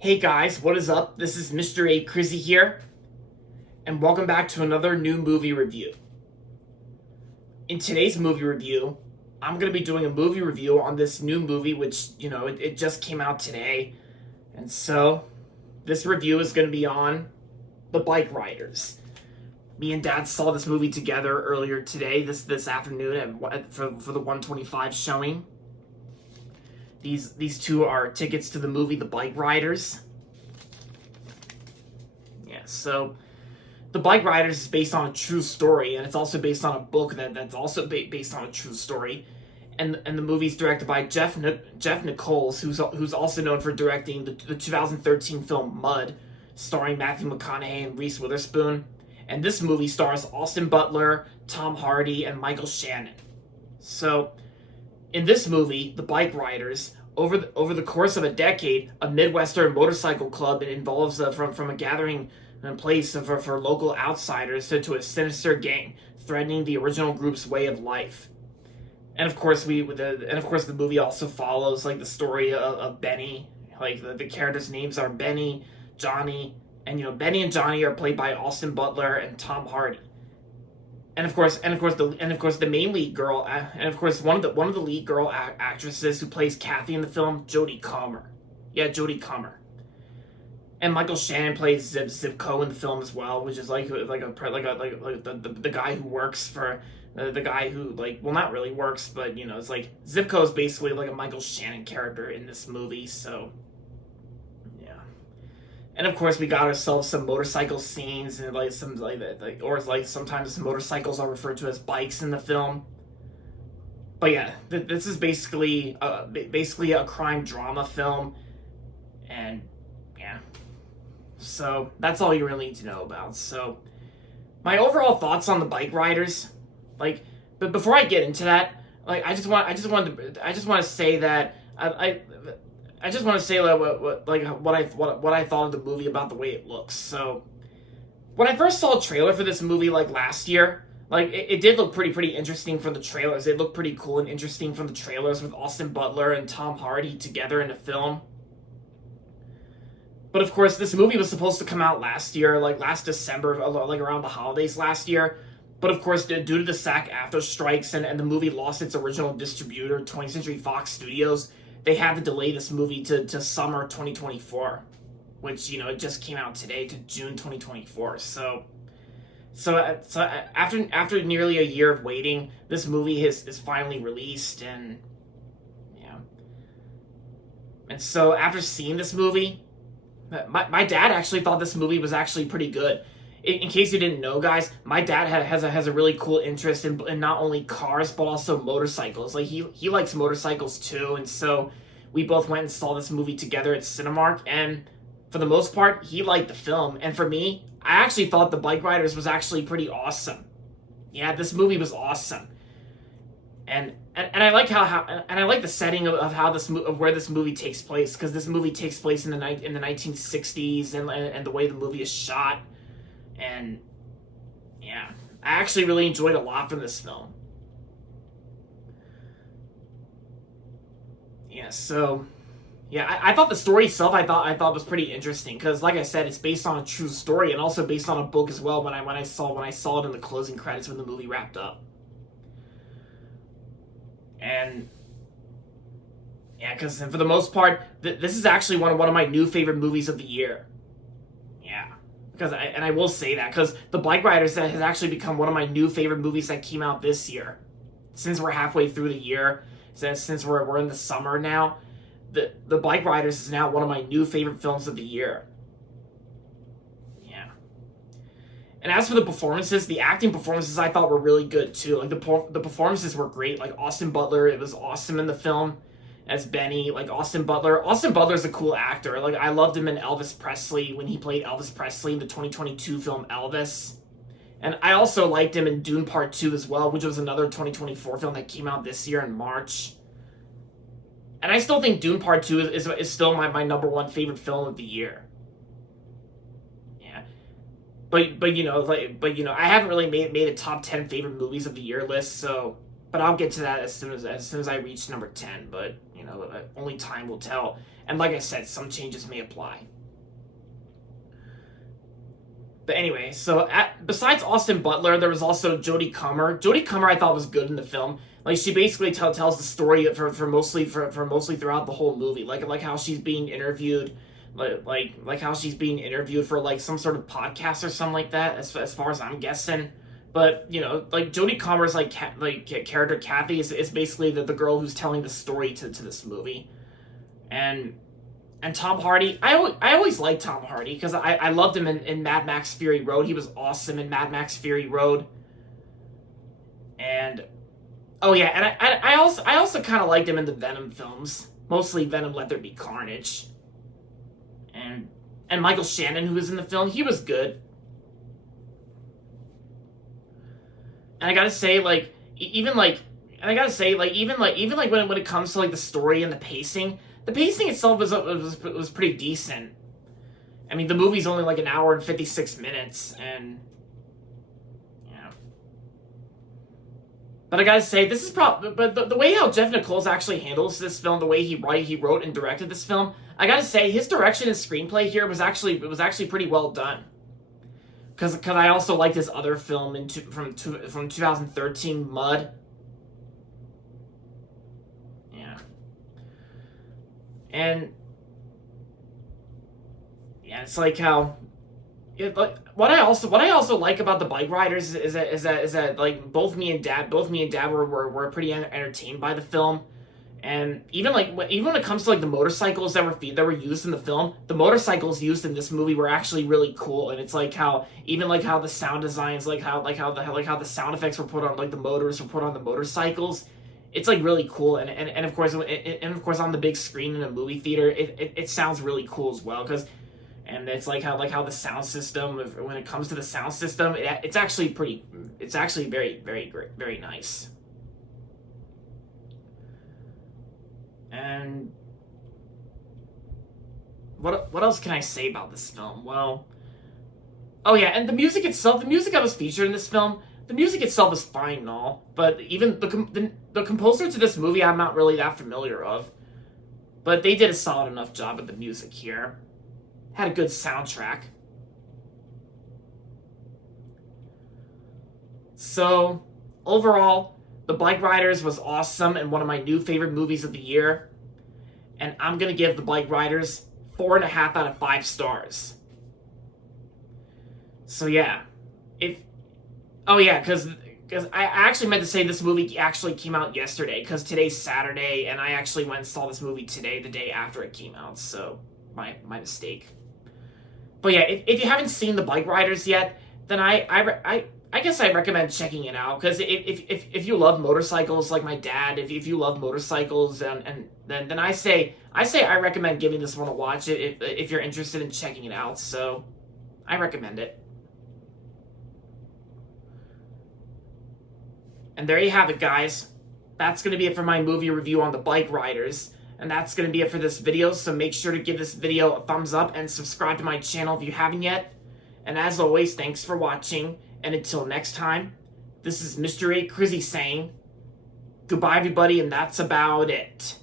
Hey guys, what is up? This is Mr. A. Crizzy here, and welcome back to another new movie review. In today's movie review, I'm going to be doing a movie review on this new movie, which, it just came out today. And so, this review is going to be on The Bikeriders. Me and Dad saw this movie together earlier today, this afternoon, for the 125 showing. These two are tickets to the movie The Bikeriders. Yeah, so The Bikeriders is based on a true story, and it's also based on a book that's also based on a true story. And the movie's directed by Jeff Nichols, who's also known for directing the 2013 film Mud, starring Matthew McConaughey and Reese Witherspoon. And this movie stars Austin Butler, Tom Hardy, and Michael Shannon. So, in this movie, The Bikeriders, over the course of a decade, a Midwestern motorcycle club involves from a gathering place for local outsiders to a sinister gang threatening the original group's way of life. And of course, the movie also follows the story of Benny. The characters' names are Benny, Johnny, and Benny and Johnny are played by Austin Butler and Tom Hardy. And of course, the main lead girl, and of course one of the lead girl actresses who plays Kathy in the film, Jodie Comer. Yeah, Jodie Comer. And Michael Shannon plays Zivko in the film as well, which is the guy who works for the guy who not really works, but it's Zivko is basically a Michael Shannon character in this movie. So yeah. And of course, we got ourselves some motorcycle scenes and sometimes motorcycles are referred to as bikes in the film. But yeah, this is basically a crime drama film, and yeah. So that's all you really need to know about. So my overall thoughts on The Bikeriders, but before I get into that, I just want to say that I just want to say what I thought of the movie about the way it looks. So, when I first saw a trailer for this movie last year, it did look pretty interesting from the trailers. It looked pretty cool and interesting from the trailers with Austin Butler and Tom Hardy together in a film. But of course, this movie was supposed to come out last year, last December, around the holidays last year. But of course, due to the SAG-AFTRA strikes and the movie lost its original distributor, 20th Century Fox Studios, they had to delay this movie to summer 2024, which it just came out today, to June 2024. So after nearly a year of waiting, this movie is finally released, and yeah. And so after seeing this movie, my dad actually thought this movie was actually pretty good. In case you didn't know, guys, my dad has a really cool interest in not only cars but also motorcycles. He likes motorcycles too, and so we both went and saw this movie together at Cinemark. And for the most part, he liked the film. And for me, I actually thought The Bikeriders was actually pretty awesome. Yeah, this movie was awesome, and I like I like the setting of how of where this movie takes place, because this movie takes place in the 1960s, and the way the movie is shot. And yeah, I actually really enjoyed a lot from this film. Yeah, so yeah, I thought the story itself I thought was pretty interesting, because like I said, it's based on a true story and also based on a book as well. When I saw it in the closing credits when the movie wrapped up, and yeah, because for the most part, this is actually one of my new favorite movies of the year. Because I will say that, because The Bikeriders has actually become one of my new favorite movies that came out this year. Since we're halfway through the year, since we're in the summer now, the Bikeriders is now one of my new favorite films of the year. Yeah. And as for the performances, the acting performances I thought were really good too. The performances were great. Austin Butler, it was awesome in the film as Benny. Austin Butler's a cool actor. I loved him in Elvis Presley, when he played Elvis Presley in the 2022 film Elvis. And I also liked him in Dune Part 2 as well, which was another 2024 film that came out this year in March. And I still think Dune Part 2 is still my number one favorite film of the year. Yeah. But I haven't really made a top 10 favorite movies of the year list, so but I'll get to that as soon as I reach number 10. But only time will tell. And like I said, some changes may apply. But anyway, so besides Austin Butler, there was also Jodie Comer. Jodie Comer I thought was good in the film. Like, she basically tells the story for mostly throughout the whole movie. Like how she's being interviewed, like how she's being interviewed for like some sort of podcast or something like that. As far as I'm guessing. But like Jodie Comer's character Kathy is basically the girl who's telling the story to this movie, and Tom Hardy. I always liked Tom Hardy because I loved him in Mad Max Fury Road. He was awesome in Mad Max Fury Road, and oh yeah, and I also kind of liked him in the Venom films, mostly Venom Let There Be Carnage, and Michael Shannon, who was in the film, he was good. And I gotta say, even when it comes to like the story and the pacing itself was pretty decent. I mean, the movie's only like an hour and 56 minutes, and yeah. But I gotta say, this is but the way how Jeff Nichols actually handles this film, the way he wrote and directed this film, I gotta say, his direction and screenplay here was actually pretty well done. Because I also liked his other film from 2013, Mud. Yeah. And yeah, it's like how what I also like about the Bikeriders is that like both me and Dad were pretty entertained by the film. And even when it comes to like the motorcycles that were used in the film, the motorcycles used in this movie were actually really cool. And it's like how the sound designs, like how the sound effects were put on, like the motors were put on the motorcycles. It's like really cool. And of course on the big screen in a movie theater, it sounds really cool as well. And it's like how the sound system, when it comes to the sound system, it's actually very, very great, very nice. And what else can I say about this film? Well, oh yeah, and the music that was featured in this film, the music itself is fine and all, but even the composer to this movie I'm not really that familiar of, but they did a solid enough job with the music here. Had a good soundtrack. So, overall, The Bikeriders was awesome and one of my new favorite movies of the year. And I'm going to give The Bikeriders 4.5 out of 5 stars. So yeah. Because I actually meant to say this movie actually came out yesterday, because today's Saturday, and I actually went and saw this movie today, the day after it came out, so my mistake. But yeah, if you haven't seen The Bikeriders yet, then I guess I recommend checking it out, because if you love motorcycles like my dad, if you love motorcycles, and then I say I recommend giving this one a watch if you're interested in checking it out. So I recommend it. And there you have it, guys. That's going to be it for my movie review on The Bikeriders. And that's going to be it for this video, so make sure to give this video a thumbs up and subscribe to my channel if you haven't yet. And as always, thanks for watching. And until next time, this is Mr. A. Crizzy saying, goodbye everybody, and that's about it.